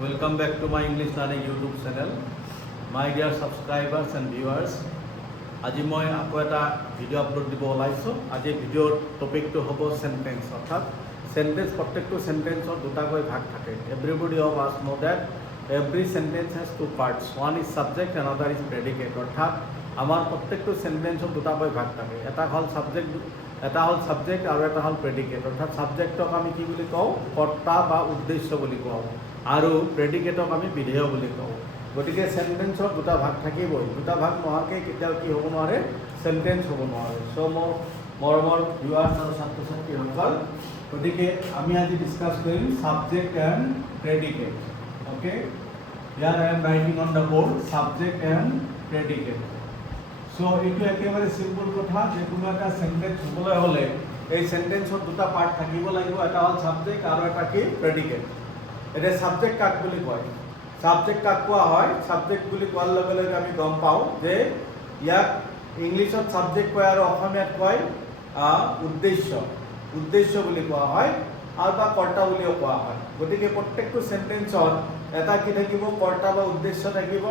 Welcome back to my English Learning YouTube channel. My dear subscribers and viewers, আজি মই আকৌ এটা video' upload দিব ওলাইছোঁ। আজি ভিডিঅ'ৰ টপিকটো হ'ব সেন্টেন্স, অৰ্থাৎ সেন্টেন্স। প্ৰত্যেকটো সেন্টেন্সৰ দুটাকৈ ভাগ থাকে। Everybody of us know that every sentence has two parts, one is subject and other is predicate. অৰ্থাৎ আমাৰ প্ৰত্যেকটো সেন্টেন্সৰ দুটাকৈ ভাগ থাকে। এটা হ'ল সাবজেক্ট আৰু এটা হ'ল প্ৰেডিকেট। অৰ্থাৎ সাবজেক্টক আমি কি বুলি কওঁ? কৰ্তা বা উদ্দেশ্য বুলি কওঁ, আৰু প্ৰেডিকেটক আমি বিধেয় বুলি কওঁ। গতিকে সেন্টেন্সৰ দুটা ভাগ থাকিবই। দুটা ভাগ নোহোৱাকৈ কেতিয়াও কি হ'ব নোৱাৰে? সেন্টেন্স হ'ব নোৱাৰে। চ' মোৰ মৰমৰ ভিউৱাৰ্ছ আৰু ছাত্ৰ ছাত্ৰীসকল, গতিকে আমি আজি ডিছকাছ কৰিম subject and predicate. Okay, here I am writing on the board subject and predicate. So' এইটো একেবাৰে চিম্পল কথা যে কোনো এটা সেন্টেন্স হ'বলৈ হ'লে এই সেন্টেন্সৰ দুটা পাৰ্ট থাকিব লাগিব। এটা হ'ল সাবজেক্ট আৰু এটা কি? প্ৰেডিকেট। এতিয়া সাবজেক্ট কাক বুলি কয়? সাবজেক্ট কাক কোৱা হয়? সাবজেক্ট বুলি কোৱাৰ লগে লগে আমি গম পাওঁ যে ইয়াক ইংলিছত সাবজেক্ট কয় আৰু অসমীয়াত কয় উদ্দেশ্য বুলি কোৱা হয়, আৰু বা কৰ্তা বুলিও কোৱা হয়। গতিকে প্ৰত্যেকটো সেন্টেন্সত এটা কি থাকিব? কৰ্তা বা উদ্দেশ্য থাকিব,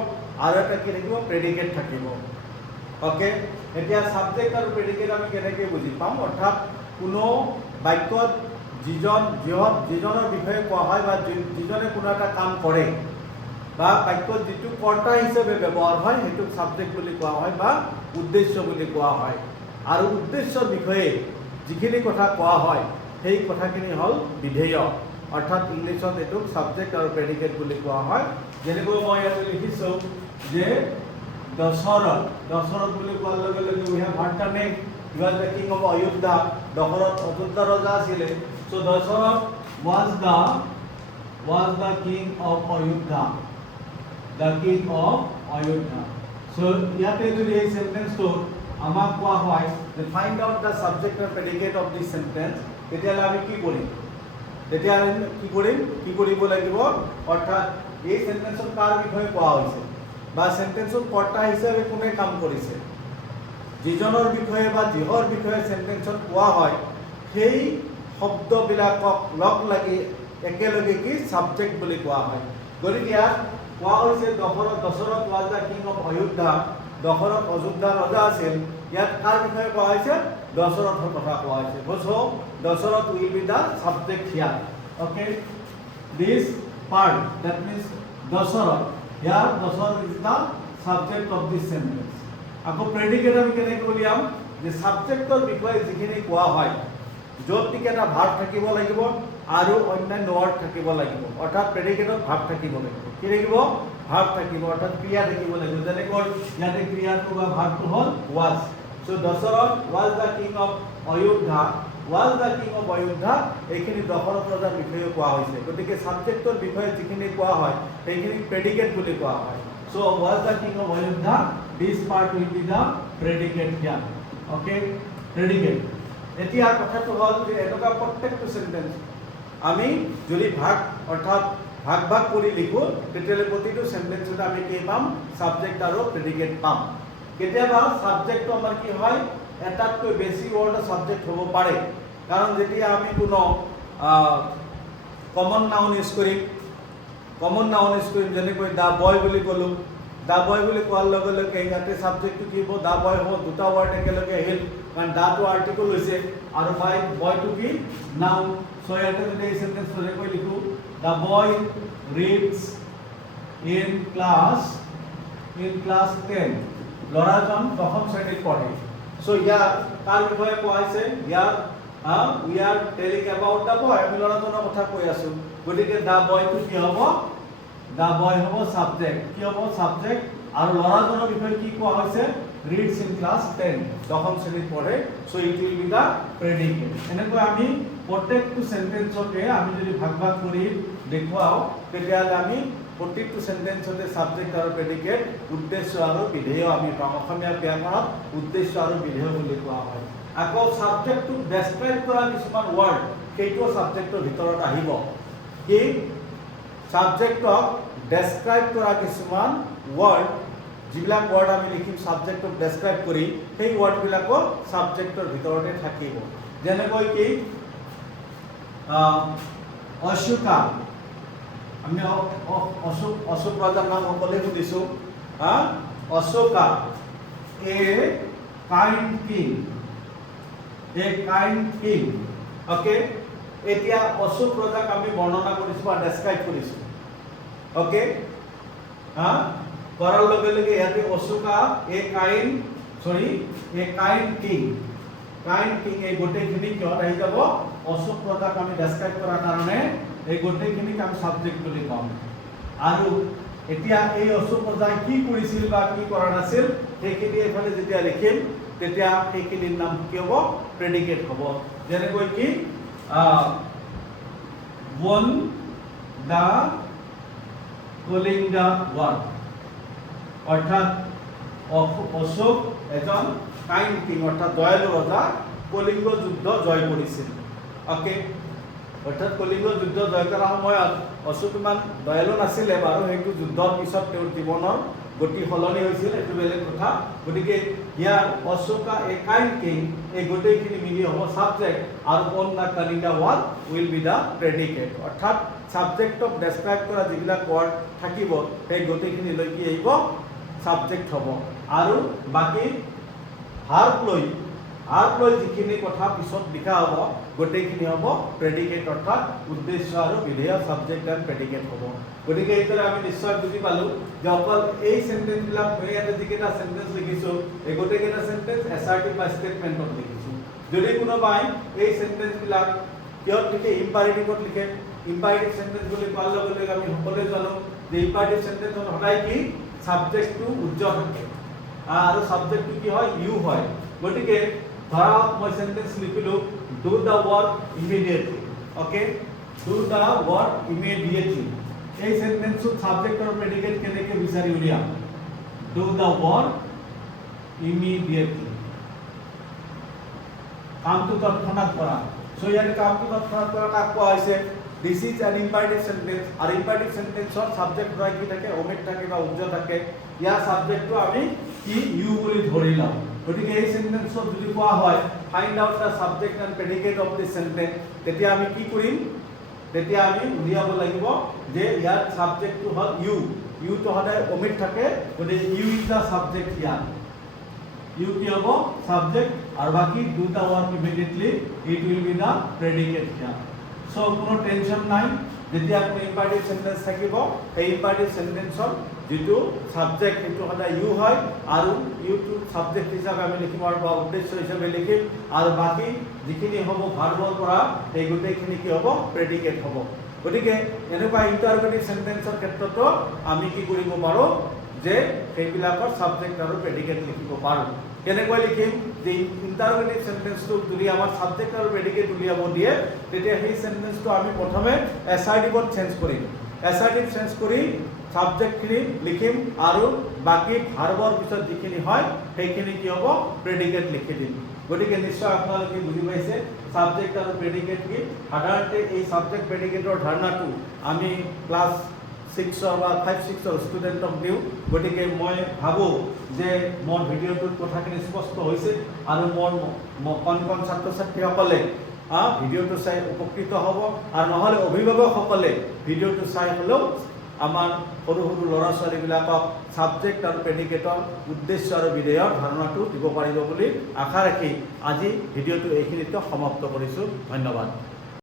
আৰু এটা কি থাকিব? প্ৰেডিকেট থাকিব। অ'কে, এতিয়া সাবজেক্ট আৰু প্ৰেডিকেট আমি কেনেকৈ বুজি পাম? অৰ্থাৎ কোনো বাক্যত যিজনৰ বিষয়ে কোৱা হয় বা যিজনে কোনো এটা কাম কৰে, বা বাক্যত যিটো কৰ্তা হিচাপে ব্যৱহাৰ হয় সেইটোক সাবজেক্ট বুলি কোৱা হয় বা উদ্দেশ্য বুলি কোৱা হয়। আৰু উদ্দেশ্যৰ বিষয়ে যিখিনি কথা কোৱা হয় সেই কথাখিনি হ'ল বিধেয়। অৰ্থাৎ ইংলিছত এইটোক সাবজেক্ট আৰু প্ৰেডিকেট বুলি কোৱা হয়। যেনেকৈ মই ইয়াতে লিখিছোঁ যে দশৰথ বুলি কোৱাৰ লগে লগে we have heard the name, he was the king of Ayodhya. Dasharatha Ayodhya ৰজা আছিলে। চ' Dasharatha was the king of Ayodhya. The king of Ayodhya. So ইয়াতে যদি এই সেন্টেন্সটো আমাক কোৱা হয় যে ফাইন্ড আউট দ্য সাবজেক্ট আৰু প্ৰেডিকেট অফ দিছ সেন্টেন্স, তেতিয়াহ'লে আমি কি কৰিম? কি কৰিব লাগিব? অৰ্থাৎ এই সেন্টেন্সত কাৰ বিষয়ে কোৱা হৈছে, বা সেন্টেন্সত কৰ্তা হিচাপে কোনে কাম কৰিছে, যিজনৰ বিষয়ে বা যিহৰ বিষয়ে সেন্টেন্সত কোৱা হয় সেই শব্দবিলাকক লগ লাগি একেলগে কি সাবজেক্ট বুলি কোৱা হয়। গতিকে ইয়াত কোৱা হৈছে Dasharatha was the king of Ayodhya. Dasharatha অযোধ্যাৰ ৰজা আছিল। ইয়াত কাৰ বিষয়ে কোৱা হৈছে? দশৰথৰ কথা কোৱা হৈছে। চ' Dasharatha will be the subject here. Okay, this part, that means Dasharatha, here Dasharatha is the subject of this sentence. আকৌ প্ৰেডিকেট আমি কেনেকৈ উলিয়াম? যে সাবজেক্টৰ বিষয়ে যিখিনি কোৱা হয়, য'ত নেকি এটা ভাৰ্ব থাকিব লাগিব আৰু অন্যান্য ৱৰ্ড থাকিব লাগিব। অৰ্থাৎ প্ৰেডিকেটত ভাৰ্ব থাকিব লাগিব। কি থাকিব? ভাৰ্ব থাকিব, অৰ্থাৎ ক্ৰিয়া থাকিব লাগিব। যেনেকৈ ইয়াতে ক্ৰিয়াটো বা ভাৰ্বটো হ'ল was. So' Dasharatha was the king of Ayodhya. এইখিনি দশৰথ ৰজাৰ বিষয়ে কোৱা হৈছে। গতিকে সাবজেক্টৰ বিষয়ে যিখিনি কোৱা হয় সেইখিনি প্ৰেডিকেট বুলি কোৱা হয়। চ' was the king of Ayodhya, this part will be the predicate here. Okay, predicate. এতিয়া কথাটো হ'ল যে এনেকুৱা প্ৰত্যেকটো সেন্টেন্স আমি যদি অৰ্থাৎ ভাগ কৰি লিখোঁ, তেতিয়াহ'লে প্ৰতিটো সেন্টেন্সতে আমি কি পাম? সাবজেক্ট আৰু প্ৰেডিকেট পাম। কেতিয়াবা সাবজেক্টটো আমাৰ কি হয়? এটাতকৈ বেছি ৱৰ্ডৰ সাবজেক্ট হ'ব পাৰে। কাৰণ যেতিয়া আমি কোনো কমন নাউন ইউজ কৰিম, যেনেকৈ দা বয় বুলি ক'লোঁ। দা বয় বুলি কোৱাৰ লগে লগে ইয়াতে সাবজেক্টটো কি হ'ব? দা বয় হ'ব। দুটা ৱৰ্ড একেলগে আহিল, কাৰণ দাটো আৰ্টিকল হৈছে আৰু বয়টো কি? নাউন। চ' ইয়াতে যদি এই সেন্টেন্স এনেকৈ লিখোঁ, দা বয় ৰিডছ ইন ক্লাছ 10। ল'ৰাজন দশম শ্ৰেণীত পঢ়ে। চ' ইয়াত কাৰ বিষয়ে কোৱা হৈছে? ইয়াত উই আৰ টেলিং এবাউট দা বয়, আমি ল'ৰাজনৰ কথা কৈ আছোঁ। গতিকে দা বয়টো কি হ'ব? দা বয় হ'ব সাবজেক্ট। কি হ'ব? সাবজেক্ট। আৰু ল'ৰাজনৰ বিষয়ে কি কোৱা হৈছে? ৰিডছ ইন ক্লাছ 10, দশম শ্ৰেণীত পঢ়ে। So' it will be the predicate. এনেকৈ আমি প্ৰত্যেকটো সেন্টেন্সকে আমি যদি ভাগ কৰি দেখুৱাওঁ, তেতিয়াহ'লে আমি প্ৰতিটো সেন্টেন্সতে সাবজেক্ট আৰু প্ৰেডিকেট, উদ্দেশ্য আৰু বিধেয় আমি পাওঁ। অসমীয়া ব্যাকৰণত উদ্দেশ্য আৰু বিধেয় বুলি কোৱা হয়। আকৌ সাবজেক্টটোক ডেছক্ৰাইব কৰা কিছুমান ৱৰ্ড, সেইটো সাবজেক্টৰ ভিতৰত আহিব। কি? সাবজেক্টক ডেছক্ৰাইব কৰা কিছুমান ৱৰ্ড, যিবিলাক ৱৰ্ড আমি লিখিম সাবজেক্টক ডেছক্ৰাইব কৰি, সেই ৱৰ্ডবিলাকো সাবজেক্টৰ ভিতৰতে থাকিব। যেনেকৈ কি? অশোকা আমি অশোক ৰজাৰ নাম সকলোৱে শুনিছোঁ হা Ashoka a kind king okay এতিয়া অশোক ৰজাক আমি বৰ্ণনা কৰিছোঁ বা ডেছক্ৰাইব কৰিছোঁ ওকে হা কৰাৰ লগে লগে ইয়াতে অশোকা এ কাইণ্ড কিং এই গোটেইখিনি কিয় আহি যাব অশোক ৰজাক আমি ডেছক্ৰাইব কৰাৰ কাৰণে এই গোটেইখিনিক আমি সাবজেক্ট বুলি কম আৰু এতিয়া এই অশোক ৰজাই কি কৰিছিল বা কি কৰা নাছিল সেইখিনি এফালে যেতিয়া লিখিম তেতিয়া সেইখিনিৰ নাম কি হ'ব প্ৰেডিকেট হ'ব যেনেকৈ কি won the কলিঙ্গা war অৰ্থাৎ অশোক এজন কাইণ্ড কিং অৰ্থাৎ দয়ালু ৰজা কলিঙ্গ যুদ্ধ জয় কৰিছিল ওকে অৰ্থাৎ কলিঙ্গ যুদ্ধ জয় কৰাৰ সময়ত অশোক ইমান দয়ালু নাছিলে বাৰু সেইটো যুদ্ধৰ পিছত তেওঁৰ জীৱনৰ গতি সলনি হৈছিল এইটো বেলেগ কথা গতিকে ইয়াৰ অশোকা এ কাইণ্ড কিং এই গোটেইখিনি মিলি হ'ব সাবজেক্ট আৰু on the Kalinga war will be the predicate অৰ্থাৎ সাবজেক্টক ডেছক্ৰাইব কৰা যিবিলাক ৱৰ্ড থাকিব সেই গোটেইখিনি লৈ কি আহিব সাবজেক্ট হ'ব আৰু বাকি ভাৰ্ব লৈ যিখিনি কথা পিছত লিখা হ'ব গোটেইখিনি হ'ব প্ৰেডিকেট অৰ্থাৎ উদ্দেশ্য আৰু বিধেয় সাবজেক্ট এণ্ড প্ৰেডিকেট হ'ব গতিকে এইদৰে আমি নিশ্চয় বুজি পালোঁ যে অকল এই সেন্টেন্সবিলাক মই ইয়াতে যিকেইটা সেন্টেন্স লিখিছোঁ এই গোটেইকেইটা সেন্টেন্স এছাৰ্টিভ বা ষ্টেটমেণ্টত লিখিছোঁ যদি কোনোবাই এই সেন্টেন্সবিলাক কিহত লিখে ইম্পাৰেটিভত লিখে ইম্পাৰেটিভ সেন্টেন্স বুলি কোৱাৰ লগে লগে আমি সকলোৱে জানো যে ইম্পাৰেটিভ সেন্টেন্সত সদায় কি সাবজেক্টটো উজ্জ্বল থাকে আৰু সাবজেক্টটো কি হয় ইউ হয় গতিকে ধৰা মই সেন্টেন্স লিখিলোঁ do the work immediately okay do the work immediately এই সেন্টেন্সত সাবজেক্ট আৰু প্ৰেডিকেট কেনেকৈ বিচাৰি উলিয়াম ডু দ্য ৱৰ্ক ইমিডিয়েটলি কামটো তৎক্ষণাৎ কৰা সো ইয়াতে কামটো তৎক্ষণাৎ কৰা কাক কোৱা হৈছে this is an imperative sentence আৰু ইম্পাৰেটিভ সেন্টেন্সৰ সাবজেক্ট হয় কি থাকে ওমিট থাকে বা উজ্জ্বল থাকে ইয়াৰ সাবজেক্টটো আমি কি ইউ বুলি ধৰি লওঁ গতিকে এই সেন্টেন্সত যদি কোৱা হয় find out the subject and predicate of this sentence তেতিয়া আমি কি কৰিম তেতিয়া আমি উলিয়াব লাগিব যে ইয়াৰ সাবজেক্টটো হ'ল ইউ তো সদায় ওমিট থাকে গতিকে you is the subject here you কি হ'ব সাবজেক্ট আৰু বাকি do the work immediately it will be the predicate here so কোনো টেনশন নাই যেতিয়া কোনো ইম্পাৰেটিভ সেন্টেন্স থাকিব এই ইম্পাৰেটিভ সেন্টেন্সৰ যেটো সাবজেক্ট সেইটো সদায় ইউ হয় আৰু ইউটো সাবজেক্ট হিচাপে আমি লিখিম আৰু বা উদ্দেশ্য হিচাপে লিখিম আৰু বাকি যিখিনি হ'ব ভাৰ্বৰ পৰা এই গোটেইখিনি কি হ'ব প্ৰেডিকেট হ'ব গতিকে এনেকুৱা ইন্টাৰগেটিভ সেন্টেন্সৰ ক্ষেত্ৰতো আমি কি কৰিব পাৰো যে সেইবিলাকৰ সাবজেক্ট আৰু প্ৰেডিকেট লিখিব পাৰো কেনেকৈ লিখিম যে ইন্টাৰগেটিভ সেন্টেন্সটো যদি আমাৰ সাবজেক্ট আৰু প্ৰেডিকেট উলিয়াব দিয়ে তেতিয়া সেই সেন্টেন্সটো আমি প্ৰথমে এছাৰ্টিভত চেঞ্জ কৰিম এছাৰ্টিভ চেঞ্জ কৰি সাবজেক্টখিনি লিখিম আৰু বাকি ভাৰ্বৰ পিছত যিখিনি হয় সেইখিনি কি হ'ব প্ৰেডিকেট লিখি দিম গতিকে নিশ্চয় আপোনালোকে বুজি পাইছে সাবজেক্ট আৰু প্ৰেডিকেট কি সাধাৰণতে এই সাবজেক্ট প্ৰেডিকেটৰ ধাৰণাটো আমি ক্লাছ 6 বা 5-6 ষ্টুডেণ্টক দিওঁ গতিকে মই ভাবোঁ যে মোৰ ভিডিঅ'টোত কথাখিনি স্পষ্ট হৈছে আৰু মোৰ কণ ছাত্ৰ ছাত্ৰীসকলে ভিডিঅ'টো চাই উপকৃত হ'ব আৰু নহ'লে অভিভাৱকসকলে ভিডিঅ'টো চাই হ'লেও আমাৰ সৰু সৰু ল'ৰা ছোৱালীবিলাকক সাবজেক্ট আৰু প্ৰেডিকেটৰ উদ্দেশ্য আৰু বিধেয়ৰ ধাৰণাটো দিব পাৰিব বুলি আশা ৰাখি আজি ভিডিঅ'টো এইখিনিতে সমাপ্ত কৰিছোঁ ধন্যবাদ